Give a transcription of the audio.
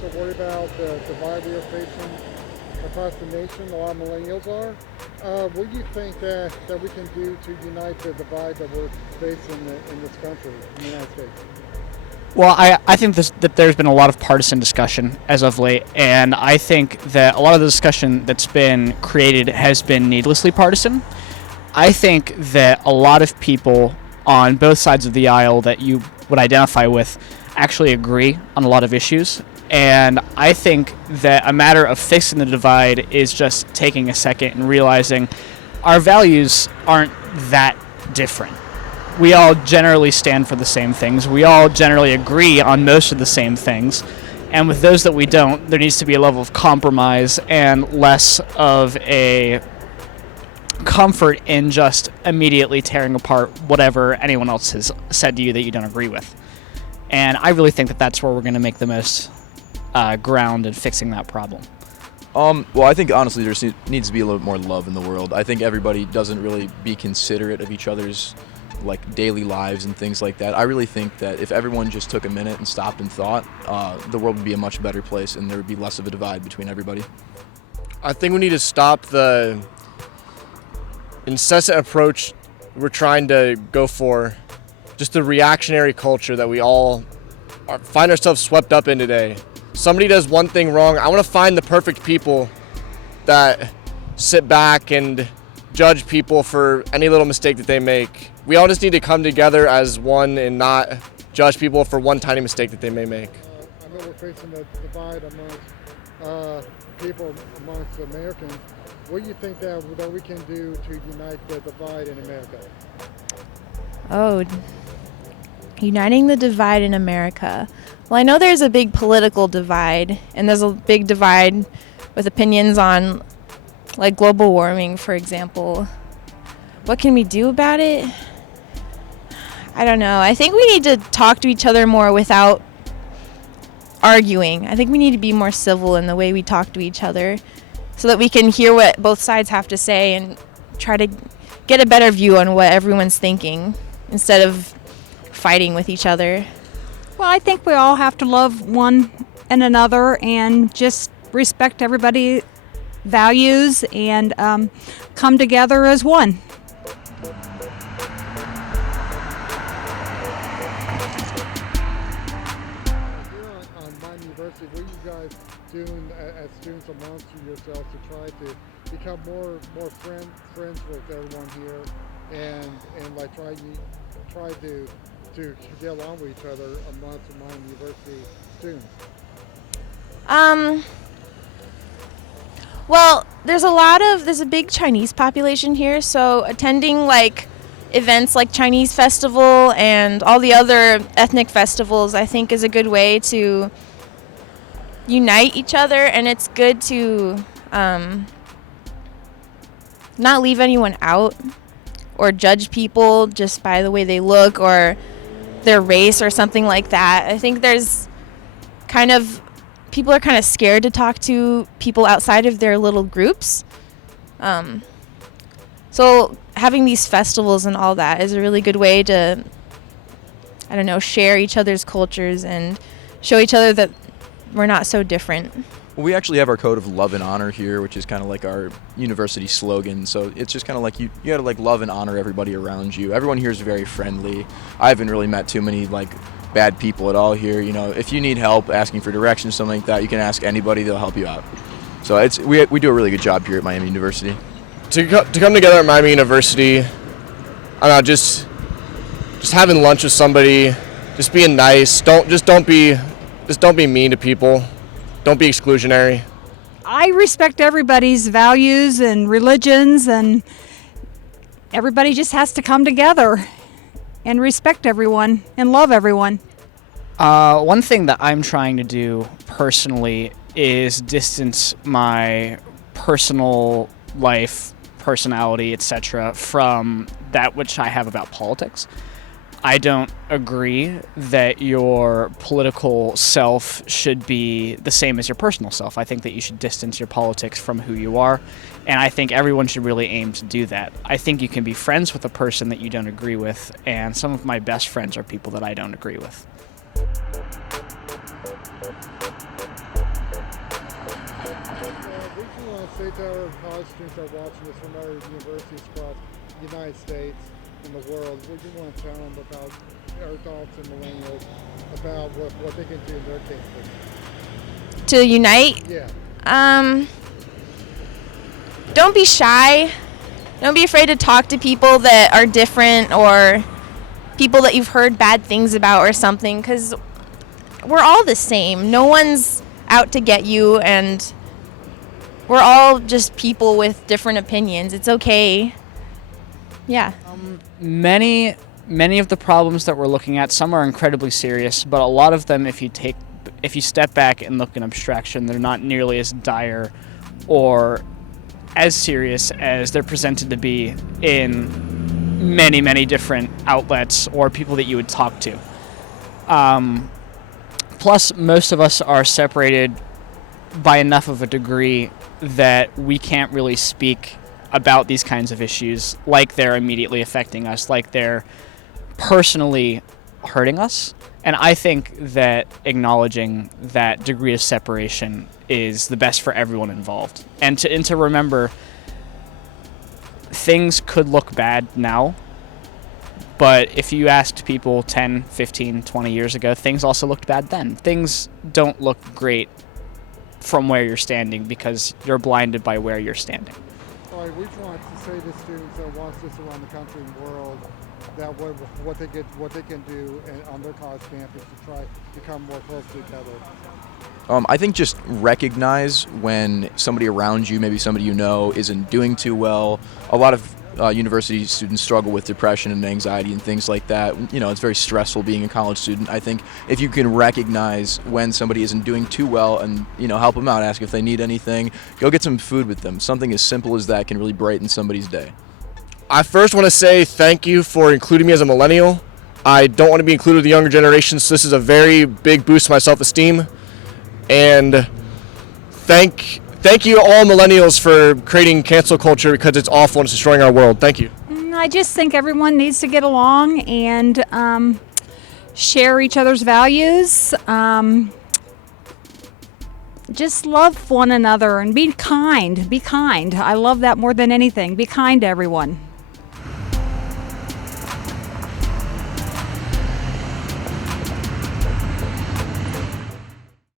to worry about the divide we are facing across the nation. A lot of millennials are. What do you think that we can do to unite the divide that we're facing in this country, in the United States? Well, I think that there's been a lot of partisan discussion as of late, and I think that a lot of the discussion that's been created has been needlessly partisan. I think that a lot of people on both sides of the aisle that you would identify with actually agree on a lot of issues, and I think that a matter of fixing the divide is just taking a second and realizing our values aren't that different. We all generally stand for the same things. We all generally agree on most of the same things. And with those that we don't, there needs to be a level of compromise and less of a comfort in just immediately tearing apart whatever anyone else has said to you that you don't agree with. And I really think that that's where we're going to make the most ground in fixing that problem. Well, I think honestly there needs to be a little more love in the world. I think everybody doesn't really be considerate of each other's like daily lives and things like that. I really think that if everyone just took a minute and stopped and thought, the world would be a much better place and there would be less of a divide between everybody. I think we need to stop the incessant approach we're trying to go for, just the reactionary culture that we all find ourselves swept up in today. Somebody does one thing wrong, I want to find the perfect people that sit back and judge people for any little mistake that they make. We all just need to come together as one and not judge people for one tiny mistake that they may make. I know we're facing a divide amongst people, amongst Americans. What do you think that we can do to unite the divide in America? Oh, uniting the divide in America. Well, I know there's a big political divide, and there's a big divide with opinions on, like, global warming, for example. What can we do about it? I don't know. I think we need to talk to each other more without arguing. I think we need to be more civil in the way we talk to each other so that we can hear what both sides have to say and try to get a better view on what everyone's thinking instead of fighting with each other. Well, I think we all have to love one and another and just respect everybody's values and come together as one. University, what are you guys doing as students amongst yourselves to try to become more friends with everyone here and like try to get along with each other amongst Miami University students? Well, there's a big Chinese population here, so attending like events like Chinese Festival and all the other ethnic festivals I think is a good way to unite each other, and it's good to not leave anyone out or judge people just by the way they look or their race or something like that. I think people are kind of scared to talk to people outside of their little groups. So having these festivals and all that is a really good way to, I don't know, share each other's cultures and show each other that we're not so different. Well, we actually have our code of love and honor here, which is kind of like our university slogan. So it's just kind of like you gotta like love and honor everybody around you. Everyone here is very friendly. I haven't really met too many like bad people at all here. You know, if you need help asking for directions, something like that, you can ask anybody, they'll help you out. So we do a really good job here at Miami University. To come together at Miami University, I don't know, just having lunch with somebody, just being nice. Don't be mean to people. Don't be exclusionary. I respect everybody's values and religions, and everybody just has to come together and respect everyone and love everyone. One thing that I'm trying to do personally is distance my personal life, personality, etc., from that which I have about politics. I don't agree that your political self should be the same as your personal self. I think that you should distance your politics from who you are, and I think everyone should really aim to do that. I think you can be friends with a person that you don't agree with, and some of my best friends are people that I don't agree with. you want to say to our college students that are watching this from other universities across the United States and the world? What do you want to tell them about our adults and millennials about what they can do in their cases? To unite, Yeah. don't be shy. Don't be afraid to talk to people that are different or people that you've heard bad things about or something, because we're all the same. No one's out to get you, and we're all just people with different opinions. It's okay. Yeah. Many of the problems that we're looking at, some are incredibly serious, but a lot of them, if you step back and look in abstraction, they're not nearly as dire or as serious as they're presented to be in many different outlets or people that you would talk to. Plus, most of us are separated by enough of a degree that we can't really speak about these kinds of issues like they're immediately affecting us, like they're personally hurting us. And I think that acknowledging that degree of separation is the best for everyone involved. And to remember, things could look bad now, but if you asked people 10, 15, 20 years ago, things also looked bad then. Things don't look great from where you're standing because you're blinded by where you're standing. All right, we just want to say to students that watch this around the country and world that what they can do on their college campus to try to become more close together. I think just recognize when somebody around you, maybe somebody you know, isn't doing too well. A lot of university students struggle with depression and anxiety and things like that. You know, it's very stressful being a college student. I think if you can recognize when somebody isn't doing too well and, you know, help them out, ask if they need anything, go get some food with them. Something as simple as that can really brighten somebody's day. I first want to say thank you for including me as a millennial. I don't want to be included with the younger generation, so this is a very big boost to my self-esteem. And thank you all millennials for creating cancel culture, because it's awful and it's destroying our world. Thank you. I just think everyone needs to get along and share each other's values. Just love one another and be kind. Be kind. I love that more than anything. Be kind to everyone.